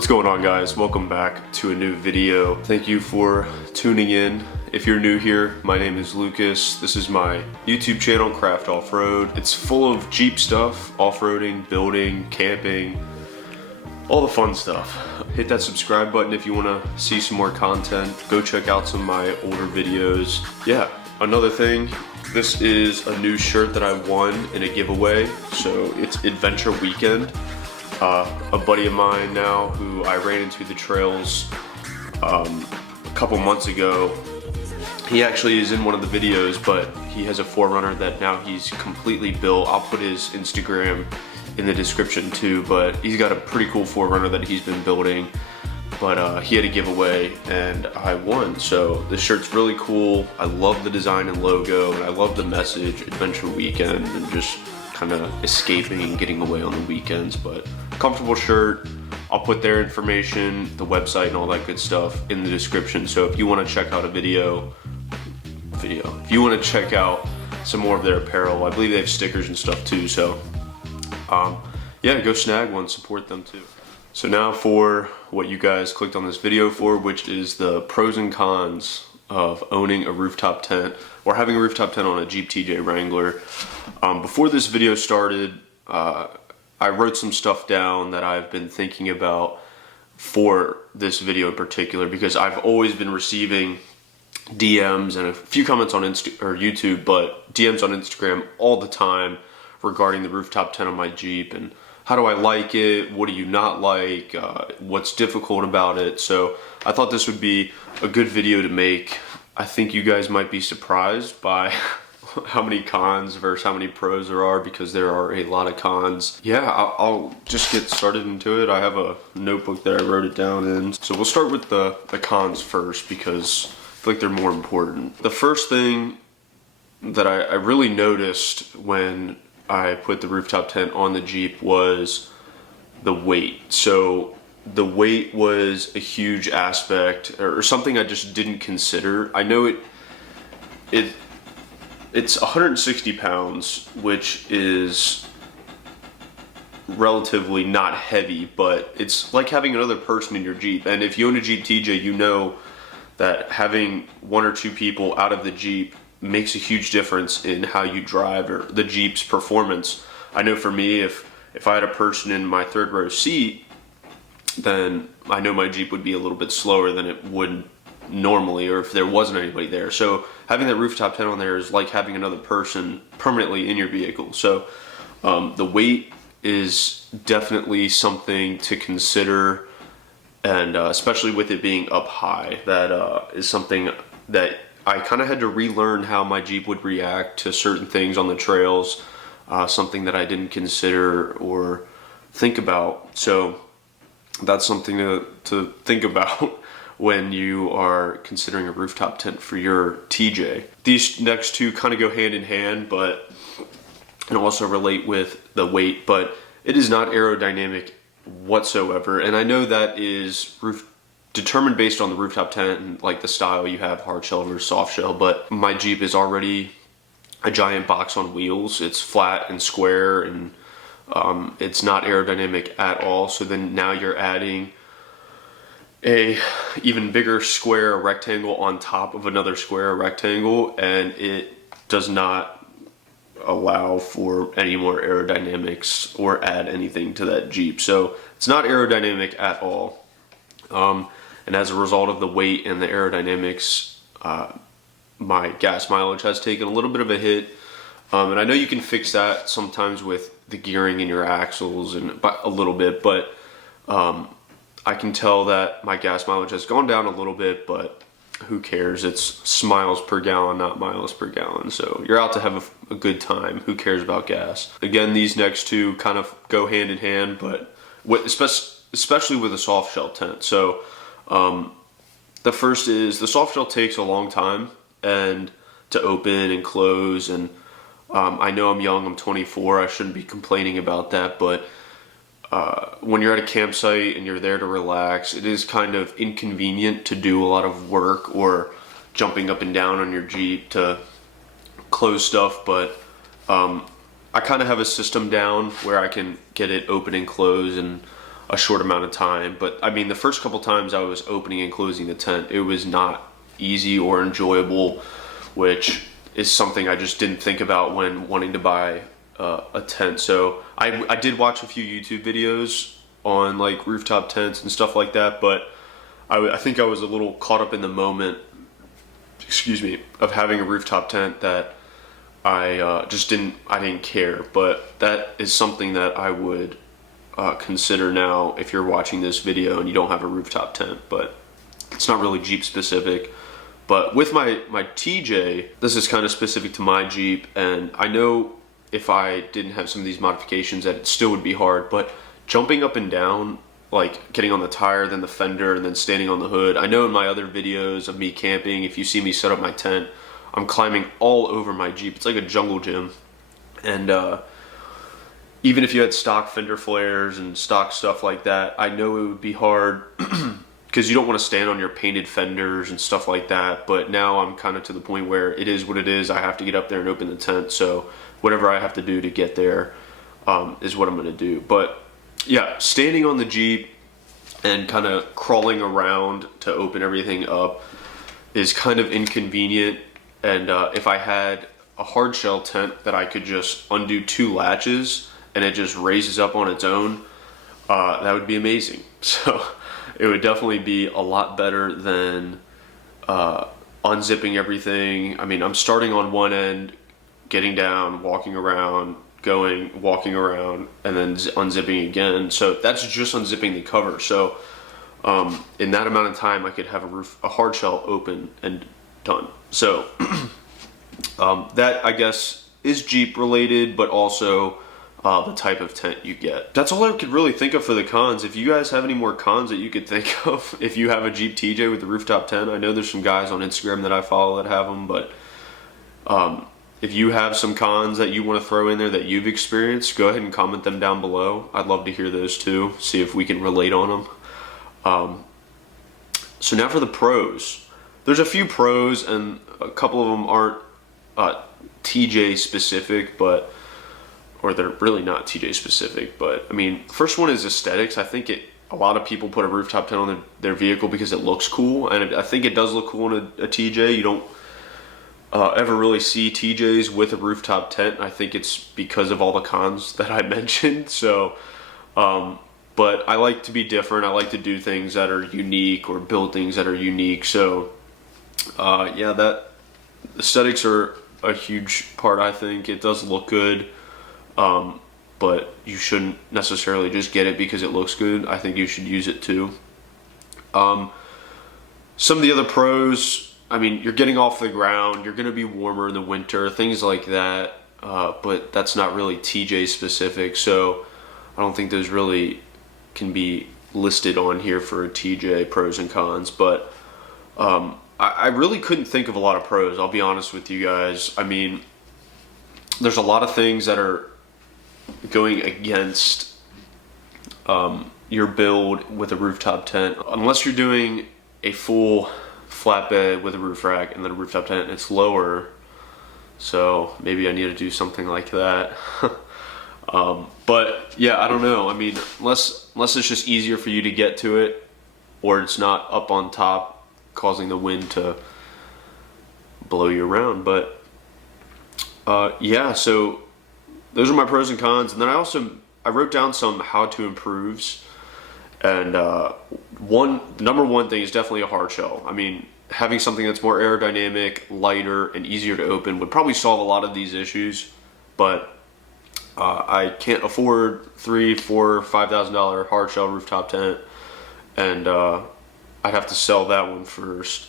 What's going on, guys? Welcome back to a new video. Thank you for tuning in. If you're new here, my name is Lucas. This is my YouTube channel, Craft Off-Road. It's full of Jeep stuff, off-roading, building, camping, all the fun stuff. Hit that subscribe button if you want to see some more content. Go check out some of my older videos. Yeah, another thing, this is a new shirt that I won in a giveaway. So it's Adventure Weekend. A buddy of mine now who I ran into the trails a couple months ago, he actually is in one of the videos, but he has a 4Runner that now he's completely built. I'll put his Instagram in the description too, but he's got a pretty cool 4Runner that he's been building. But he had a giveaway and I won. So this shirt's really cool. I love the design and logo, and I love the message, Adventure Weekend, and just kind of escaping and getting away on the weekends. But comfortable shirt. I'll put their information, the website and all that good stuff in the description. So if you want to check out a video, if you want to check out some more of their apparel, I believe they have stickers and stuff too. So yeah, go snag one, support them too. So now for what you guys clicked on this video for, which is the pros and cons of owning a rooftop tent or having a rooftop tent on a Jeep TJ Wrangler. Before this video started, I wrote some stuff down that I've been thinking about for this video in particular, because I've always been receiving DMs and a few comments on YouTube, but DMs on Instagram all the time regarding the rooftop tent on my Jeep and how do I like it, what do you not like, what's difficult about it. So I thought this would be a good video to make. I think you guys might be surprised by how many cons versus how many pros there are, because there are a lot of cons. Yeah, I'll just get started into it. I have a notebook that I wrote it down in. So we'll start with the cons first, because I feel like they're more important. The first thing that I really noticed when I put the rooftop tent on the Jeep was the weight. So the weight was a huge aspect, or something I just didn't consider. I know it's 160 pounds, which is relatively not heavy, but it's like having another person in your Jeep. And if you own a Jeep TJ, you know that having one or two people out of the Jeep makes a huge difference in how you drive or the Jeep's performance. I know for me, if I had a person in my third row seat, then I know my Jeep would be a little bit slower than it would normally, or if there wasn't anybody there. So having that rooftop tent on there is like having another person permanently in your vehicle. So the weight is definitely something to consider, and especially with it being up high, that is something that I kind of had to relearn how my Jeep would react to certain things on the trails, something that I didn't consider or think about. So that's something to think about when you are considering a rooftop tent for your TJ. These next two kind of go hand in hand, and also relate with the weight, but it is not aerodynamic whatsoever. And I know that is determined based on the rooftop tent and like the style you have, hard shell versus soft shell, but my Jeep is already a giant box on wheels. It's flat and square, and it's not aerodynamic at all. So then now you're adding a even bigger square rectangle on top of another square rectangle, and it does not allow for any more aerodynamics or add anything to that Jeep. So it's not aerodynamic at all. And as a result of the weight and the aerodynamics, my gas mileage has taken a little bit of a hit. And I know you can fix that sometimes with the gearing in your axles and a little bit, but I can tell that my gas mileage has gone down a little bit, but who cares? It's miles per gallon, not miles per gallon. So you're out to have a good time. Who cares about gas? Again, these next two kind of go hand in hand, but especially with a soft shell tent. So the first is the soft shell takes a long time and to open and close, and I know I'm young, I'm 24, I shouldn't be complaining about that, but when you're at a campsite and you're there to relax, it is kind of inconvenient to do a lot of work or jumping up and down on your Jeep to close stuff. But I kind of have a system down where I can get it open and close, and a short amount of time. But I mean, the first couple times I was opening and closing the tent, it was not easy or enjoyable, which is something I just didn't think about when wanting to buy a tent. So I did watch a few YouTube videos on like rooftop tents and stuff like that, but I think I was a little caught up in the moment, excuse me, of having a rooftop tent that I didn't care. But that is something that I would consider now if you're watching this video and you don't have a rooftop tent. But it's not really Jeep specific. But with my TJ, this is kind of specific to my Jeep, and I know if I didn't have some of these modifications that it still would be hard, but jumping up and down, like getting on the tire, then the fender, and then standing on the hood. I know in my other videos of me camping, if you see me set up my tent, I'm climbing all over my Jeep. It's like a jungle gym. And even if you had stock fender flares and stock stuff like that, I know it would be hard because you don't want to stand on your painted fenders and stuff like that. But now I'm kind of to the point where it is what it is. I have to get up there and open the tent. So whatever I have to do to get there is what I'm going to do. But yeah, standing on the Jeep and kind of crawling around to open everything up is kind of inconvenient. And if I had a hard shell tent that I could just undo 2 latches and it just raises up on its own, that would be amazing. So it would definitely be a lot better than unzipping everything. I mean, I'm starting on one end, getting down, walking around, walking around, and then unzipping again. So that's just unzipping the cover. So in that amount of time, I could have a hard shell open and done. So that, I guess, is Jeep related, but also the type of tent you get. That's all I could really think of for the cons. If you guys have any more cons that you could think of, if you have a Jeep TJ with the rooftop tent, I know there's some guys on Instagram that I follow that have them, but if you have some cons that you want to throw in there that you've experienced, go ahead and comment them down below. I'd love to hear those too, see if we can relate on them. So now for the pros. There's a few pros, and a couple of them aren't TJ specific, or they're really not TJ specific, but I mean, first one is aesthetics. I think a lot of people put a rooftop tent on their vehicle because it looks cool, and I think it does look cool on a TJ. You don't ever really see TJs with a rooftop tent. I think it's because of all the cons that I mentioned. So, but I like to be different. I like to do things that are unique or build things that are unique. So, yeah, that aesthetics are a huge part. I think it does look good, but you shouldn't necessarily just get it because it looks good. I think you should use it too. Some of the other pros, I mean, you're getting off the ground, you're going to be warmer in the winter, things like that, but that's not really TJ specific, so I don't think those really can be listed on here for a TJ, pros and cons. But I really couldn't think of a lot of pros, I'll be honest with you guys. I mean, there's a lot of things that are going against your build with a rooftop tent. Unless you're doing a full flatbed with a roof rack and then a rooftop tent, it's lower, so maybe I need to do something like that. But yeah, I don't know. I mean, unless it's just easier for you to get to it, or it's not up on top causing the wind to blow you around. But yeah, so those are my pros and cons. And then I wrote down some how-to improves. And number one thing is definitely a hard shell. I mean, having something that's more aerodynamic, lighter, and easier to open would probably solve a lot of these issues. But I can't afford $3,000, $4,000, $5,000 hard shell rooftop tent, and I'd have to sell that one first.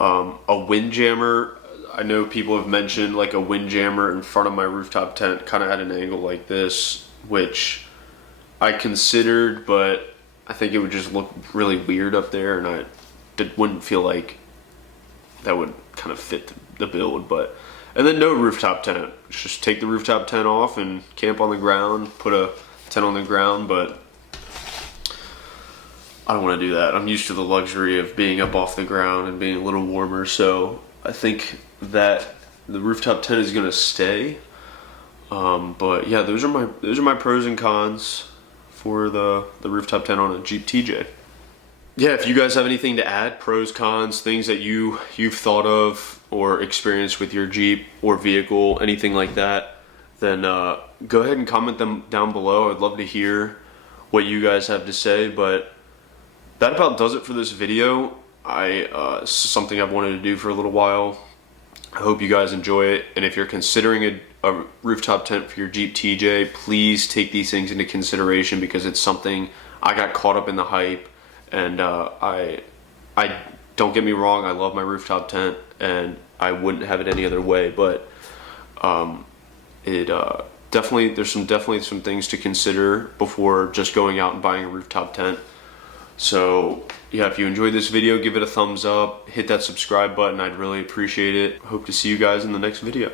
A wind jammer. I know people have mentioned like a wind jammer in front of my rooftop tent, kind of at an angle like this, which I considered, but I think it would just look really weird up there, and I wouldn't feel like that would kind of fit the build. And then no rooftop tent. Just take the rooftop tent off and camp on the ground, put a tent on the ground, but I don't want to do that. I'm used to the luxury of being up off the ground and being a little warmer, so I think that the rooftop tent is going to stay. But yeah, those are my pros and cons for the rooftop tent on a Jeep TJ. Yeah, if you guys have anything to add, pros, cons, things that you've thought of or experienced with your Jeep or vehicle, anything like that, then go ahead and comment them down below. I'd love to hear what you guys have to say. But that about does it for this video. Something I've wanted to do for a little while. I hope you guys enjoy it, and if you're considering a rooftop tent for your Jeep TJ, please take these things into consideration, because it's something I got caught up in the hype, and I don't get me wrong, I love my rooftop tent and I wouldn't have it any other way, but there's definitely some things to consider before just going out and buying a rooftop tent. So yeah, if you enjoyed this video, give it a thumbs up, hit that subscribe button, I'd really appreciate it. Hope to see you guys in the next video.